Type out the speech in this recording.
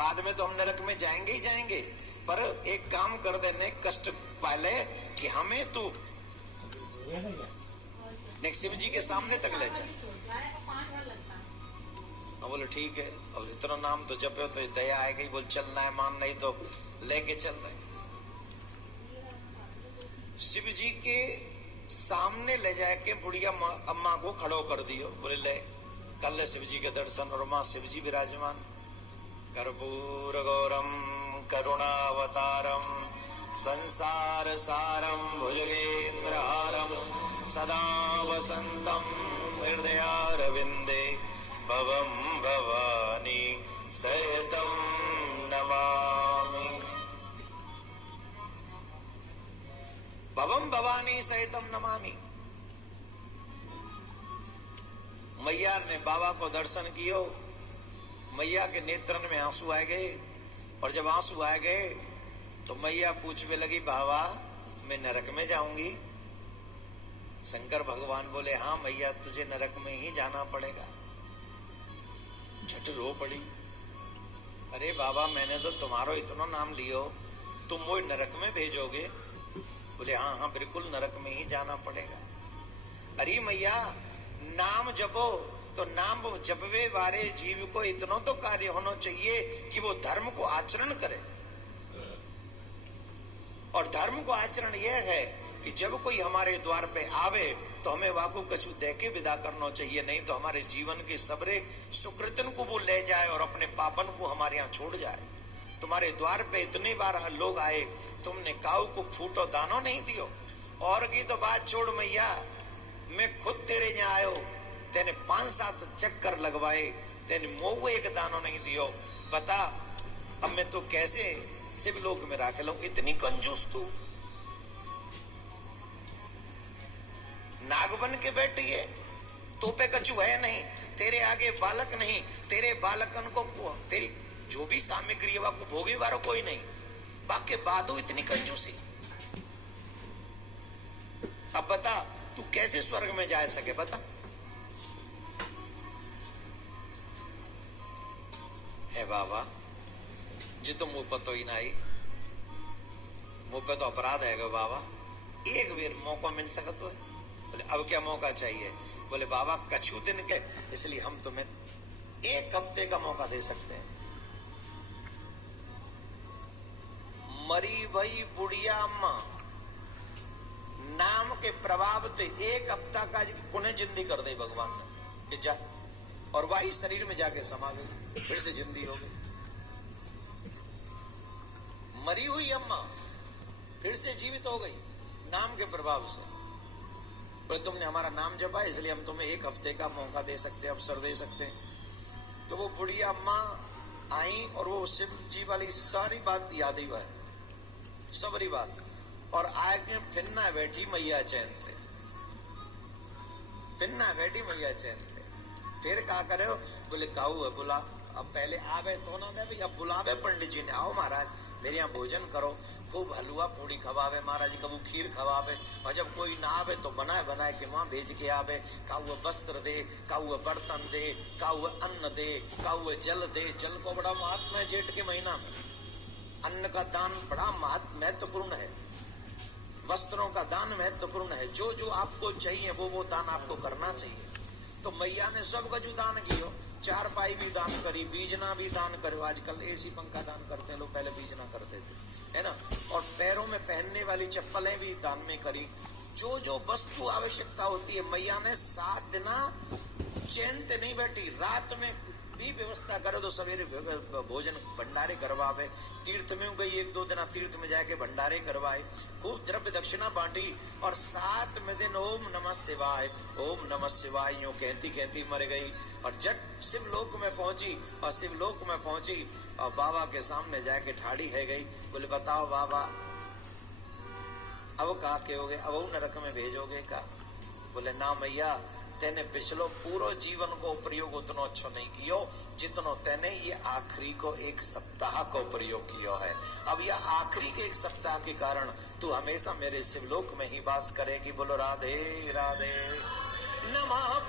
बाद में तो हम नरक में जाएंगे ही जाएंगे, पर एक काम कर देने कष्ट पाले कि हमें तू शिव जी के सामने तक ले चल। बोले ठीक है, अब इतना नाम तो जपे तो दया आएगी, बोल चलना है मान, नहीं तो लेके चल रहे। शिव जी के सामने ले जाके बुढ़िया अम्मा को खड़ो कर दियो। बोले ले कर ले शिव जी के दर्शन। और मां शिव जी विराजमान, कर्पूर गौरम करुणावतारम संसार सारम भुजगेंद्रहारम सदा वसंतम हृदयारविंदे भवम भवानी सहितम नमामि। भवम भवानी सहितम नमामि। मैया ने बाबा को दर्शन कियो, मैया के नेत्रन में आंसू आ गए। और जब आंसू आ गए तो मैया पूछने लगी, बाबा मैं नरक में जाऊंगी? शंकर भगवान बोले, हाँ मैया तुझे नरक में ही जाना पड़ेगा। झट रो पड़ी, अरे बाबा मैंने तो तुम्हारो इतना नाम लियो, तुम वो नरक में भेजोगे? बोले हाँ हाँ बिल्कुल नरक में ही जाना पड़ेगा। अरे मैया नाम जपो तो नाम जपवे वाले जीव को इतना तो कार्य होना चाहिए कि वो धर्म को आचरण करे। और धर्म को आचरण यह है कि जब कोई हमारे द्वार पे आवे तो हमें वाकू कछु दे के विदा करना चाहिए, नहीं तो हमारे जीवन के सबरे सुकृतन को वो ले जाए और अपने पापन को हमारे यहाँ छोड़ जाए। तुम्हारे द्वार पे इतनी बार लोग आए, तुमने काऊ को फूटो दानो नहीं दियो। और की तो बात छोड़ मैया, मैं खुद तेरे यहाँ आयो, तेने 5-7 चक्कर लगवाए, तेने मोह एक दानो नहीं दियो। बता अब मैं तो कैसे शिवलोक में राख लूं? इतनी कंजूस तू नागवन के बैठी है, तो पे कछु है नहीं, तेरे आगे बालक नहीं, तेरे बालकन को तेरी जो भी सामग्री है को भोगे वारो कोई नहीं, बाकी बादो इतनी कंजूसी। अब बता तू कैसे स्वर्ग में जा सके? बता। है बाबा जी तो मुंह पर तो ही ना आई, मुंह पे तो अपराध है बाबा, एक बार मौका मिल सकता है। बोले अब क्या मौका चाहिए? बोले बाबा कछु दिन के, इसलिए हम तुम्हें 1 हफ्ते का मौका दे सकते हैं। मरी भई बुढ़िया अम्मा नाम के प्रभाव से 1 हफ्ता का पुनः जिंदी कर दे भगवान ने, जा और वही शरीर में जाके समा गई, फिर से जिंदी हो गई। मरी हुई अम्मा फिर से जीवित हो गई नाम के प्रभाव से। तो तुमने हमारा नाम जपा इसलिए हम तुम्हें 1 हफ्ते का मौका दे सकते हैं, अवसर दे सकते हैं। तो वो बुढ़िया अम्मा आई और वो शिव जी वाली सारी बात याद ही हुआ, सबरी बात। और आगे फिरना बैठी मैया चैन थे, फिरना बैठी मैया चैन थे। फिर क्या करे? बोले काऊ है बुला। अब पहले आवे तो ना दे, अब बुलावे पंडित जी ने, आओ महाराज मेरे यहाँ भोजन करो, खूब हलवा पूड़ी खवावे महाराज, कबू खीर खवावे। और जब कोई ना आवे तो बनाए बनाए के वहां भेज के आवे। काऊ वस्त्र दे, काऊ बर्तन दे, काऊ अन्न दे, काऊ जल दे। जल को बड़ा महत्व है जेठ के महीना में, अन्न का दान बड़ा महत्वपूर्ण है, वस्त्रों का दान महत्वपूर्ण है। जो जो आपको चाहिए वो दान आपको करना चाहिए। तो मैया ने सब का जो दान किया, 4 पाई भी दान करी, बीजना भी दान करो। आजकल एसी पंखा दान करते हैं लोग, पहले बीजना करते थे, है ना। और पैरों में पहनने वाली चप्पलें भी दान में करी। जो जो वस्तु आवश्यकता होती है मैया ने 7 दिन चैन से नहीं बैठी, रात में भी व्यवस्था करे तो सवेरे भोजन भंडारे करवावे। तीर्थ में गई 1-2 दिन तीर्थ में जाके भंडारे करवाए, खूब द्रव्य दक्षिणा बांटी। और 7वें दिन ओम नमः शिवाय, ओम नमः शिवाय यूं कहती कहती मर गई। और जट शिवलोक में पहुंची, और शिवलोक में पहुंची और बाबा के सामने जाके ठाड़ी है गई। बोले बताओ बाबा अब कहा के होगे, अब नरक में भेजोगे का? बोले ना मैया, तेने पिछलो पूरा जीवन को प्रयोग उतना अच्छा नहीं कियो जितना तेने ये आखिरी को 1 सप्ताह को प्रयोग किया है। अब यह आखिरी के 1 सप्ताह के कारण तू हमेशा मेरे शिवलोक में ही वास करेगी। बोलो राधे राधे नमः।